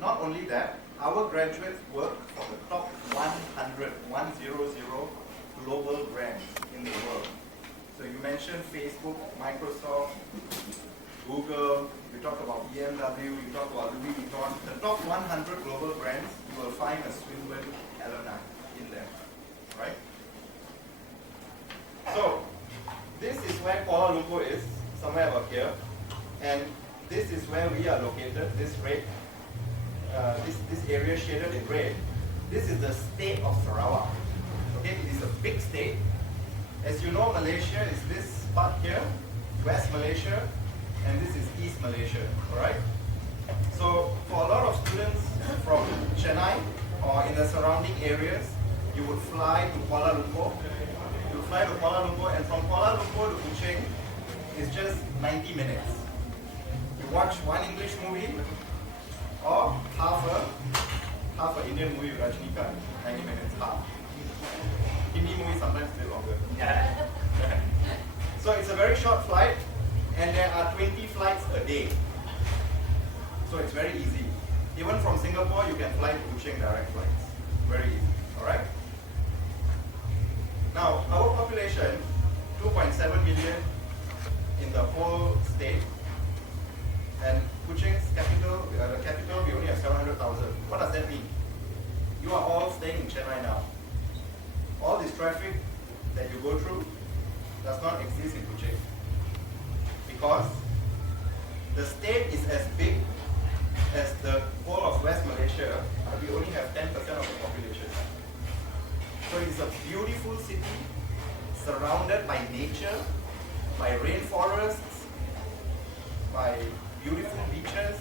not only that, our graduates work for the top 100 global brands in the world. So you mentioned Facebook, Microsoft, Google, you talk about BMW, you talk about Louis Vuitton. The top 100 global brands, you will find a Swinburne alumni in there, right? So this is where Kuala Lumpur is, somewhere about here, and this is where we are located. This red, this area shaded in red. This is the state of Sarawak. Okay, it is a big state. As you know, Malaysia is this part here, West Malaysia, and this is East Malaysia. All right. So for a lot of students from Chennai or in the surrounding areas, you would fly to Kuala Lumpur. You fly to Kuala Lumpur, and from Kuala Lumpur to Kuching is just 90 minutes. You watch one English movie or half a Indian movie with Rajinikanth, 90 minutes, half. Hindi movie sometimes still longer. So it's a very short flight, and there are 20 flights a day. So it's very easy. Even from Singapore, you can fly to Kuching direct flights. Very easy. All right. Now, our population, 2.7 million in the whole state, and Kuching's capital, the capital, we only have 700,000. What does that mean? You are all staying in Chennai now. All this traffic that you go through does not exist in Kuching, because the state is as big as the whole of West Malaysia, but we only have 10% of the population. So it's a beautiful city, surrounded by nature, by rainforests, by beautiful beaches,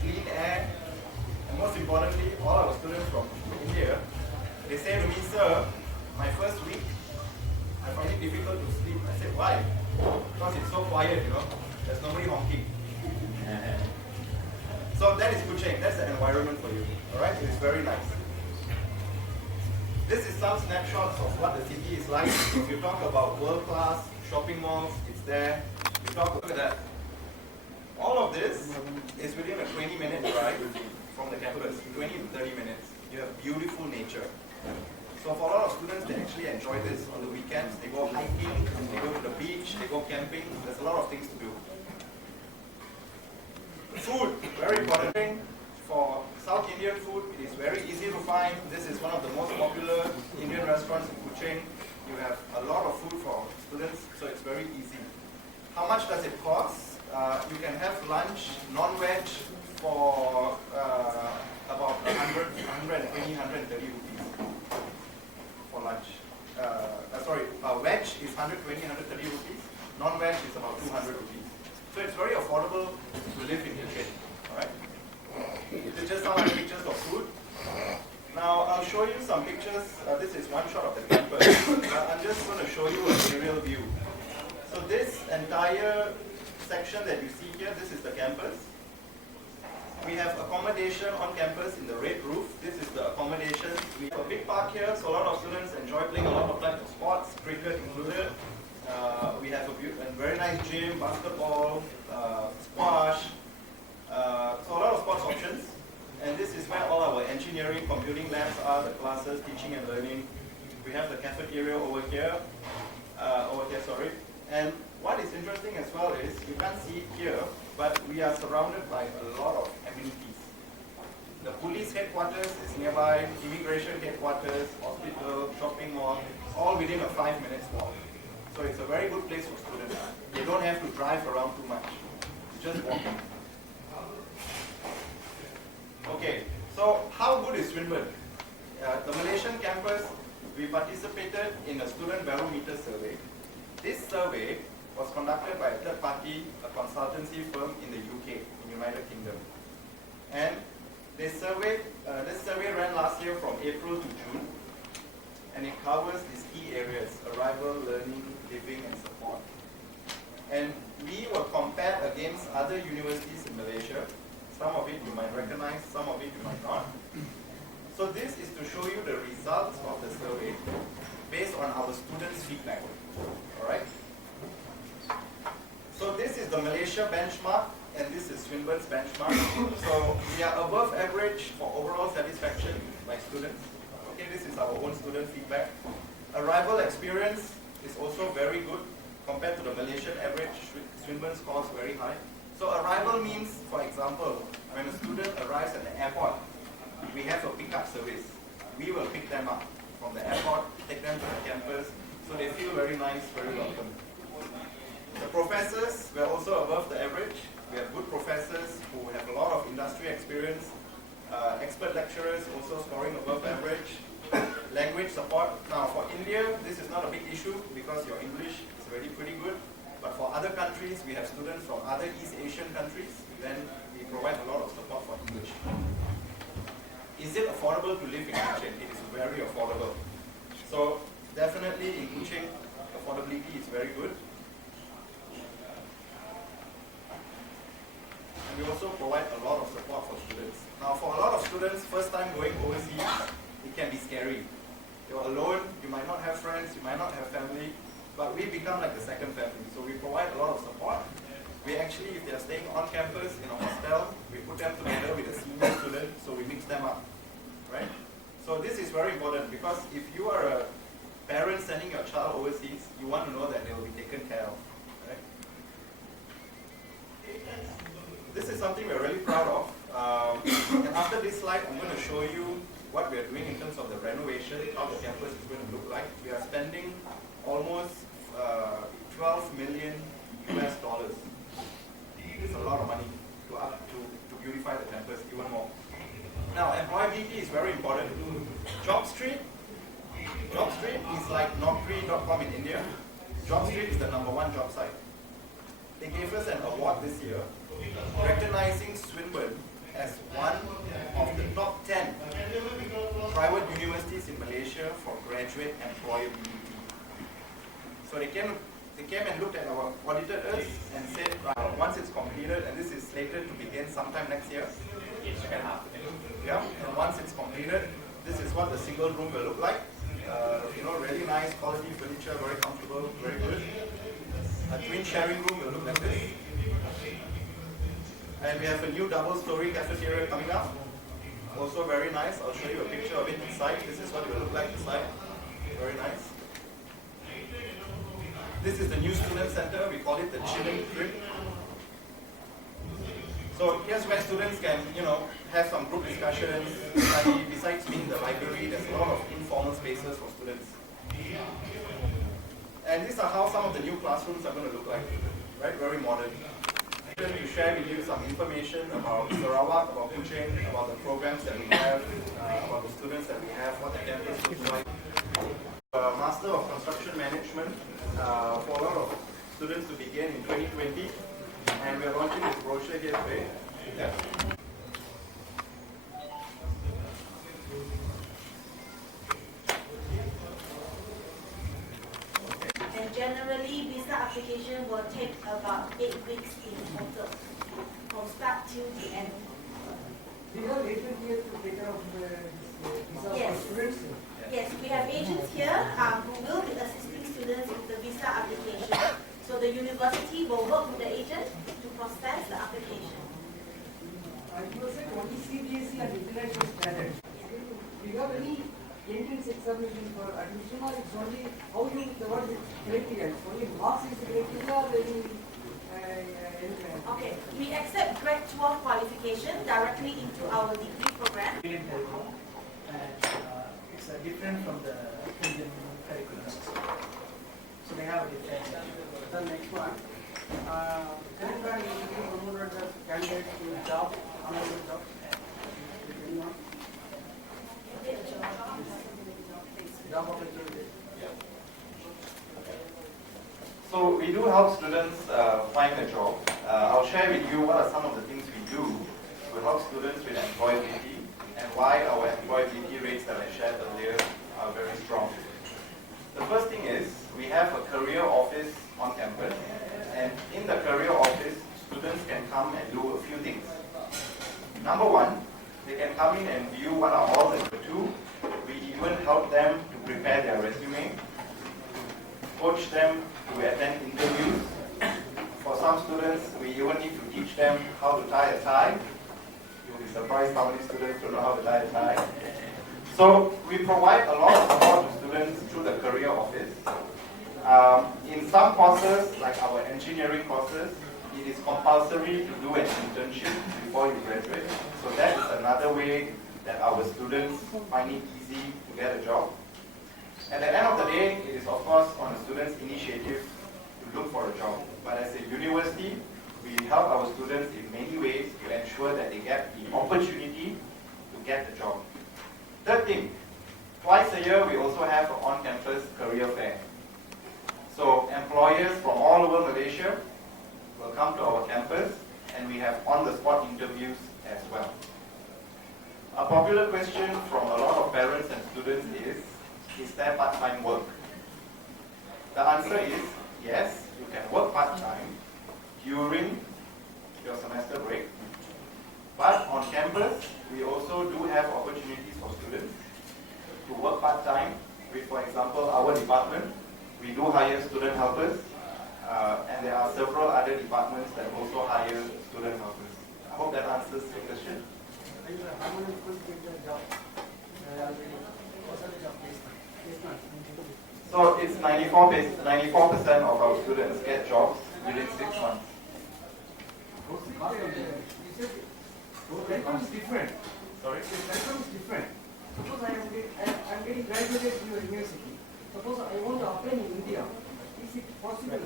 clean air, and most importantly, all our students from India, they say to me, "Sir, my first week, I find it difficult to sleep." I said, "Why?" "Because it's so quiet, you know, there's nobody honking." So that is Kuching, that's the environment for you, all right? It is very nice. This is some snapshots of what the city is like. If you talk about world-class shopping malls, it's there. You talk about that. All of this is within a 20-minute drive from the campus, 20 to 30 minutes. You have beautiful nature. So for a lot of students, they actually enjoy this on the weekends. They go hiking, they go to the beach, they go camping. There's a lot of things to do. Food, very important thing. For South Indian food, it is very easy to find. This is one of the most popular Indian restaurants in Kuching. You have a lot of food for students, so it's very easy. How much does it cost? You can have lunch, non-veg, for about 120, 130 rupees for lunch. Veg is 120, 130 rupees. Non-veg is about 200 rupees. So it's very affordable to live in Kuching. All right. This is just some of the pictures of food. Now I'll show you some pictures. This is one shot of the campus. I'm just going to show you an aerial view. So this entire section that you see here, this is the campus. We have accommodation on campus in the red roof. This is the accommodation. We have a big park here, so a lot of students enjoy playing a lot of types of sports, cricket included. We have a very nice gym, basketball, squash, so a lot of sports options. And this is where all our engineering, computing labs are, the classes, teaching and learning. We have the cafeteria over here, And what is interesting as well is, you can't see it here, but we are surrounded by a lot of amenities. The police headquarters is nearby, immigration headquarters, hospital, shopping mall, all within a 5 minutes walk. So it's a very good place for students. You don't have to drive around too much. It's just walking. Okay, so how good is Swinburne? The Malaysian campus, we participated in a student barometer survey. This survey was conducted by a third party, a consultancy firm in the UK, in United Kingdom. And this survey ran last year from April to June, and it covers these key areas: arrival, learning, living, and support. And we were compared against other universities in Malaysia. Some of it you might recognize, some of it you might not. So this is to show you the results of the survey based on our students' feedback. Alright? So this is the Malaysia benchmark and this is Swinburne's benchmark. So we are above average for overall satisfaction by students. Okay, this is our own student feedback. Arrival experience is also very good compared to the Malaysian average. Swinburne scores very high. So arrival means, for example, when a student arrives at the airport, we have a pickup service. We will pick them up from the airport, take them to the campus, so they feel very nice, very welcome. The professors were also above the average. We have good professors who have a lot of industry experience. Expert lecturers also scoring above average. Language support. Now for India, this is not a big issue because your English is already pretty good. But for other countries, we have students from other East Asian countries, then we provide a lot of support for English. Is it affordable to live in Kuching? It is very affordable. So definitely in Kuching, affordability is very good. And we also provide a lot of support for students. Now for a lot of students, first time going overseas, it can be scary. You're alone, you might not have friends, you might not have family, but we become like the second family. So we provide a lot of support. We actually, if they're staying on campus in a hostel, we put them together with a senior student, so we mix them up, right? So this is very important because if you are a parent sending your child overseas, you want to know that they will be taken care of, right? This is something we're really proud of. And after this slide, I'm going to show you what we are doing in terms of the renovation, how the campus is going to look like. We are spending almost 12 million US dollars. It's a lot of money to beautify the campus even more. Now, employability is very important. JobStreet is like Naukri.com in India. JobStreet is the #1 job site. They gave us an award this year recognizing Swinburne as one of the top 10 private universities in Malaysia for graduate employability. So they came and looked at our audited us and said, once it's completed, and this is slated to begin sometime next year, second half. Yeah, and once it's completed, this is what the single room will look like. Really nice quality furniture, very comfortable, very good. A twin sharing room will look like this. And we have a new double-story cafeteria coming up. Also very nice. I'll show you a picture of it inside. This is what it will look like inside. Very nice. This is the new student center. We call it the Chilling Crib. So here's where students can, have some group discussions. Besides being the library, there's a lot of informal spaces for students. And these are how some of the new classrooms are going to look like. Right? Very modern. To share with you some information about Sarawak, about Kuching, about the programs that we have, about the students that we have, what the campus looks like. Master of Construction Management for a lot of students to begin in 2020, and we are launching this brochure here today. Yeah. And generally, visa application will take about 8 weeks in total, from start till the end. We have agents here to take care of the visa Yes. for students. Yes, we have agents here who will be assisting students with the visa application. So the university will work with the agent to process the application. You were saying only CBSE and international standards. Do you have any entrance examination for admission, or it's only how you the word criteria? It's only marks is the criteria, or any? Okay, we accept grade 12 qualification directly into our degree program. It's different from the Indian curriculum. So they have a different. The next one. Can you promoted as candidate to job, another job? Anyone? Job opportunity. So we do help students find a job. I'll share with you what are some of the things we do to help students with employability and why our employability rates that I shared earlier are very strong. The first thing is we have a career office on campus, and in the career office, students can come and do a few things. Number one, they can come in and view what are all the. Number two, we even help them to prepare their resume, coach them to attend interviews. For For some students, we even need to teach them how to tie a tie. You'll be surprised how many students don't know how to tie a tie. So we provide a lot of support to students through the career office. In some courses, like our engineering courses, it is compulsory to do an internship before you graduate. So that is another way that our students find it easy to get a job. At the end of the day, it is of course on the student's initiative to look for a job. But as a university, we help our students in many ways to ensure that they get the opportunity to get the job. Third thing, twice a year we also have an on-campus career fair. So employers from all over Malaysia will come to our campus and we have on-the-spot interviews as well. A popular question from a lot of parents and students is there part-time work? The answer is yes, you can work part-time during your semester break. But on campus, we also do have opportunities for students to work part-time with, for example, our department. We do hire student helpers, and there are several other departments that also hire student helpers. I hope that answers your question. So it's 94% of our students get jobs within 6 months. The income is different. Sorry? The income is different. Suppose I am getting graduated in your university. Suppose I want to apply in India. Is it possible?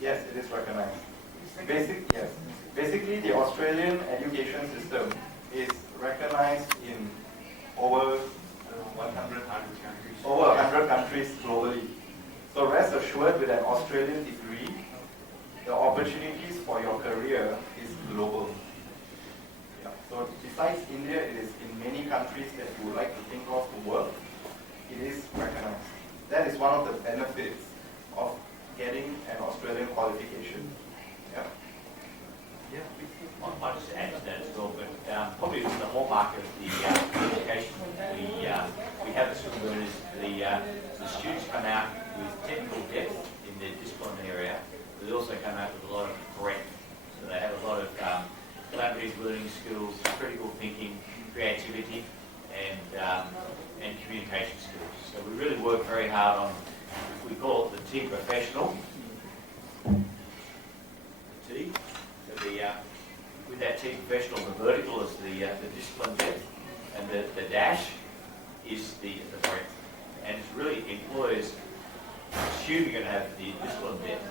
Yes, it is recognized. Yes. Basically, the Australian education system is recognized in over 100 countries globally. So rest assured, with an Australian degree, the opportunities for your career is global. Yeah. So besides India, it is in many countries that you would like to think of to work. It is recognized. That is one of the benefits of getting an Australian qualification. Yeah. I'll just add to that as well, but probably the hallmark of the education we have at Swinburne is the students come out with technical depth in their discipline area, but they also come out with a lot of breadth. So they have a lot of collaborative learning skills, critical thinking, creativity, and communication skills. So we really work very hard on, we call it the T professional. The T. So with that T professional, the vertical is the discipline depth, and the dash is the breadth. And it's really employers assume you're going to have the discipline depth,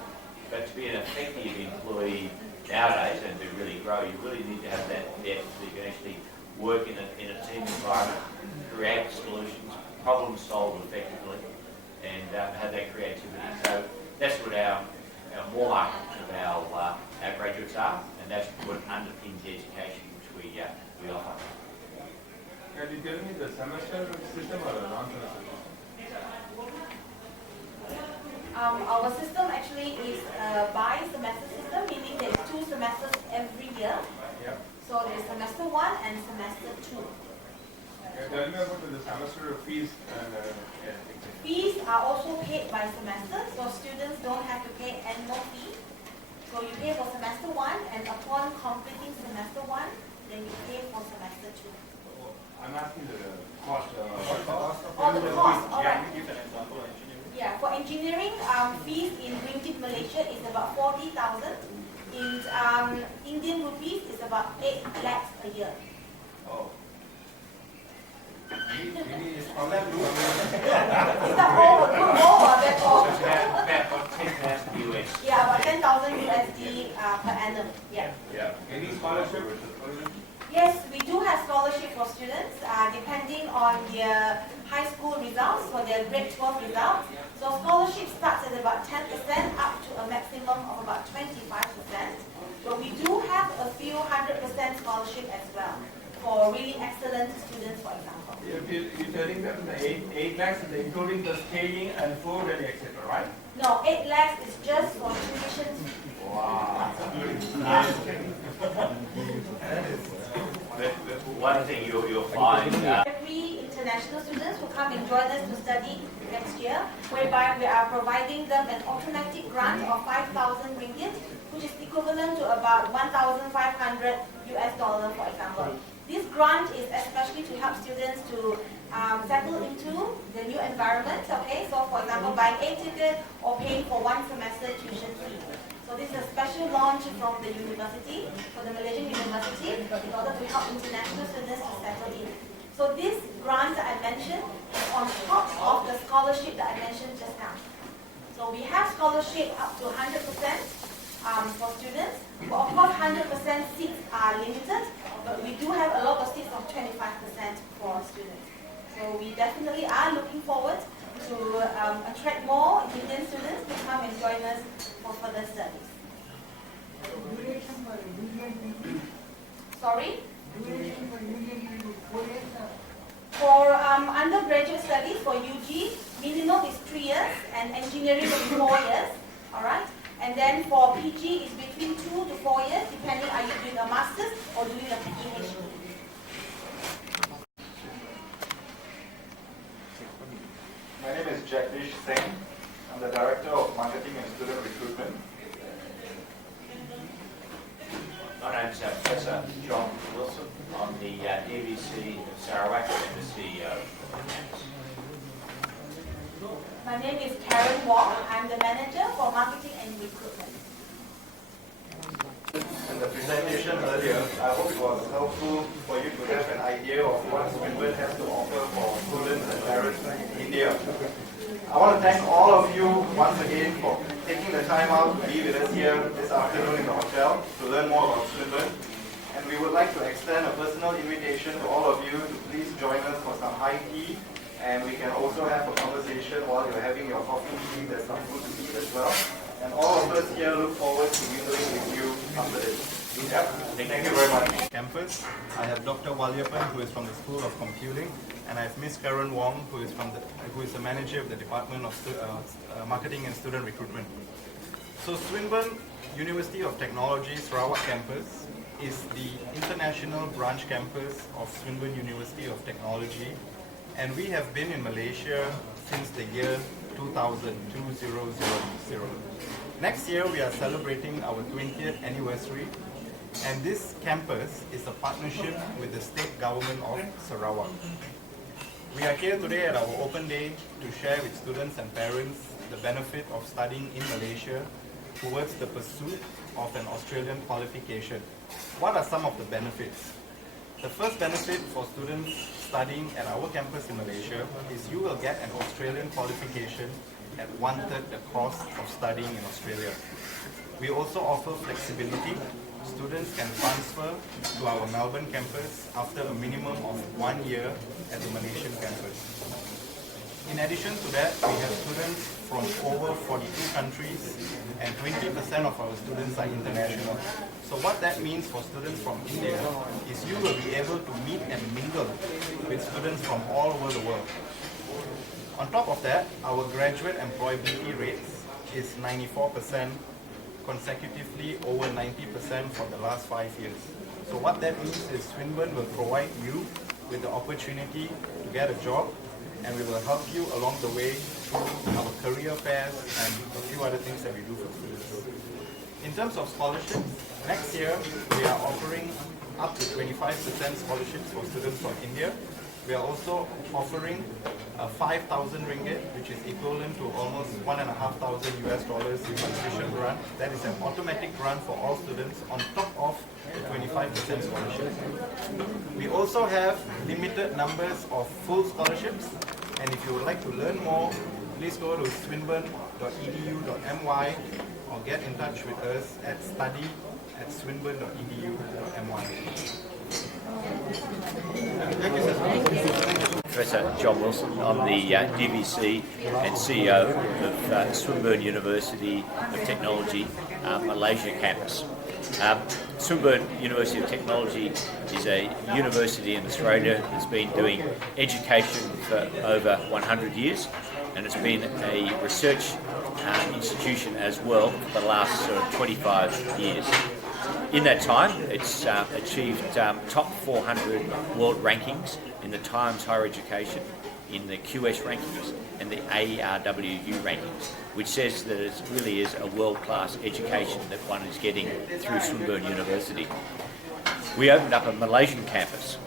but to be an effective employee nowadays and to really grow, you really need to have that depth so you can actually work in a team environment, create solutions, problem solve effectively, and have that creativity. So that's what our hallmark of our graduates are, and that's what underpins the education which we offer. Can you tell me the semester system or a non-semester system? Our system actually is a bi-semester system, meaning there's 2 semesters every year. Yeah. So there's semester 1 and semester 2. Tell me about the semester fees and Fees are also paid by semester, so students don't have to pay annual fee. So you pay for semester 1, and upon completing semester 1, then you pay for semester 2. I'm asking the cost. Oh, the cost, alright. Give an example of engineering. Yeah, for engineering, fees in Ringgit Malaysia is about 40,000. In Indian rupees, is about 8 lakhs a year. Oh. Is that all? Good all or that all? About 10,000 US. Yeah, about 10,000 USD per annum. Yeah. Yeah. Any scholarship? Yes, we do have scholarship for students depending on their high school results, for their grade 12 results. So scholarship starts at about 10% up to a maximum of about 25%. But we do have a few 100% scholarship as well for really excellent students, for example. You're telling them the 8 lakhs is including the staying and food and etc., right? No, 8 lakhs is just for tuition fee. Wow. One thing you'll find. Every international students who come and join us to study next year, whereby we are providing them an automatic grant of 5,000 ringgit, which is equivalent to about 1,500 US dollar, for example. This grant is especially to help students to settle into the new environment, okay? So for example, buying a ticket or paying for one semester tuition fee. So this is a special launch from the university, for the Malaysian University, in order to help international students to settle in. So this grant that I mentioned is on top of the scholarship that I mentioned just now. So we have scholarship up to 100% for students. But of course, 100% seats are limited, but we do have a lot of seats of 25% for students. So we definitely are looking forward to attract more Indian students to come and join us for further studies. Duration for Indian Sorry? duration for Indian 4 years. For undergraduate studies, for UG, minimum is 3 years and engineering is 4 years, all right? And then for PG, it's between 2 to 4 years, depending are you doing a master's or doing a PhD. My name is Jagdish Singh. I'm the Director of Marketing and Student Recruitment. My name is Professor John Wilson. I'm the DVC of Sarawak and the CEO. My name is Karen Wong. I'm the Manager for Marketing and Recruitment. In the presentation earlier, I hope it was helpful for you to have an idea of what Swinburne has to offer for students and parents in India. I want to thank all of you once again for taking the time out to be with us here this afternoon in the hotel to learn more about Swinburne. And we would like to extend a personal invitation to all of you to please join us for some high tea. And we can also have a conversation while you're having your coffee tea. There's some food to eat as well. And all of us here look forward to mingling with you after this. Yep. Thank you very much. Campus, I have Dr. Walyapan, who is from the School of Computing, and I have Miss Karen Wong, who is the manager of the Department of Marketing and Student Recruitment. So Swinburne University of Technology Sarawak Campus is the international branch campus of Swinburne University of Technology, and we have been in Malaysia since the year 2000. Next year we are celebrating our 20th anniversary, and this campus is a partnership with the state government of Sarawak. We are here today at our open day to share with students and parents the benefit of studying in Malaysia towards the pursuit of an Australian qualification. What are some of the benefits? The first benefit for students studying at our campus in Malaysia is you will get an Australian qualification at 1/3 the cost of studying in Australia. We also offer flexibility. Students can transfer to our Melbourne campus after a minimum of 1 year at the Malaysian campus. In addition to that, we have students from over 42 countries, and 20% of our students are international. So what that means for students from India is you will be able to meet and mingle with students from all over the world. On top of that, our graduate employability rates is 94%, consecutively over 90% for the last 5 years. So what that means is Swinburne will provide you with the opportunity to get a job, and we will help you along the way through our career fairs and a few other things that we do for students. In terms of scholarships, next year we are offering up to 25% scholarships for students from India. We are also offering a 5,000 ringgit, which is equivalent to almost $1,500 US tuition grant. That is an automatic grant for all students on top of the 25% scholarship. We also have limited numbers of full scholarships, and if you would like to learn more, please go to swinburne.edu.my or get in touch with us at study@swinburne.edu.my. Professor John Wilson. I'm the DVC and CEO of Swinburne University of Technology, Malaysian Campus. Swinburne University of Technology is a university in Australia that's been doing education for over 100 years, and it's been a research institution as well for the last 25 years. In that time, it's achieved top 400 world rankings in the Times Higher Education, in the QS rankings and the ARWU rankings, which says that it really is a world-class education that one is getting through Swinburne University. We opened up a Malaysian campus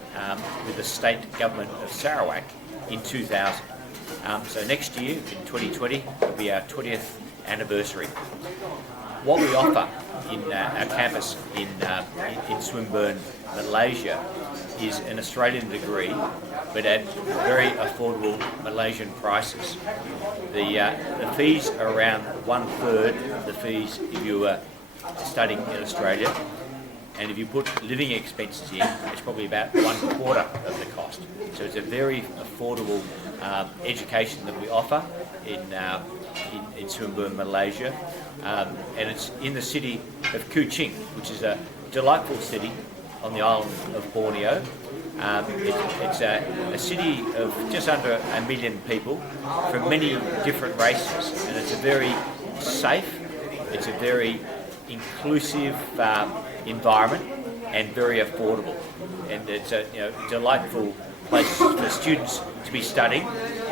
with the state government of Sarawak in 2000. So next year, in 2020, will be our 20th anniversary. What we offer in our campus in Swinburne, Malaysia, is an Australian degree, but at very affordable Malaysian prices. The fees are around 1/3 the fees if you were studying in Australia, and if you put living expenses in, it's probably about 1/4 of the cost. So it's a very affordable education that we offer in Swinburne, Malaysia, and it's in the city of Kuching, which is a delightful city on the island of Borneo. It's a city of just under 1 million people from many different races, and it's a very safe, it's a very inclusive environment and very affordable. And it's a delightful place for students to be studying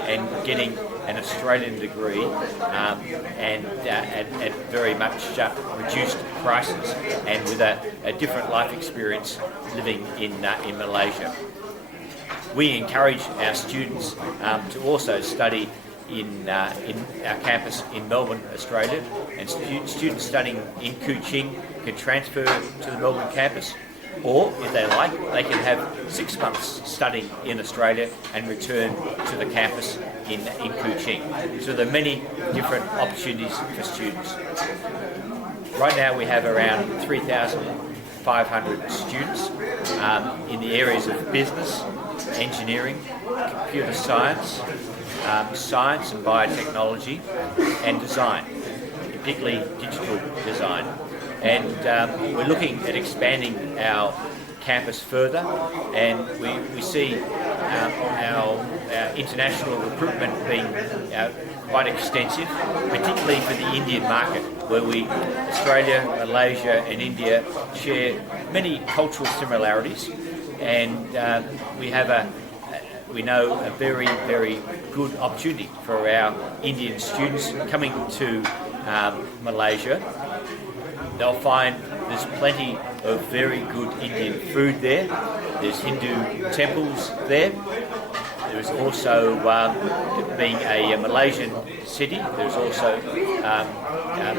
and getting an Australian degree and at very much reduced prices, and with a different life experience living in Malaysia. We encourage our students to also study in our campus in Melbourne, Australia, and students studying in Kuching can transfer to the Melbourne campus, or if they like, they can have 6 months studying in Australia and return to the campus in Kuching. So there are many different opportunities for students. Right now we have around 3,500 students in the areas of business, engineering, computer science, science and biotechnology, and design, particularly digital design. And we're looking at expanding our campus further, and we see our international recruitment being quite extensive, particularly for the Indian market, where Australia, Malaysia and India share many cultural similarities, and we know a very, very good opportunity for our Indian students coming to Malaysia. They'll find there's plenty of very good Indian food there. There's Hindu temples there. There's also, being a Malaysian city, there's also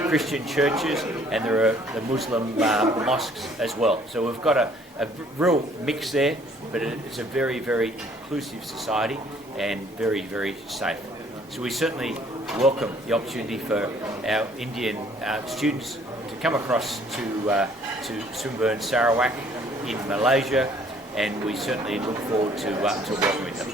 Christian churches, and there are the Muslim mosques as well. So we've got a real mix there, but it's a very, very inclusive society and very, very safe. So we certainly welcome the opportunity for our Indian students to come across to Swinburne, Sarawak in Malaysia, and we certainly look forward to working with them.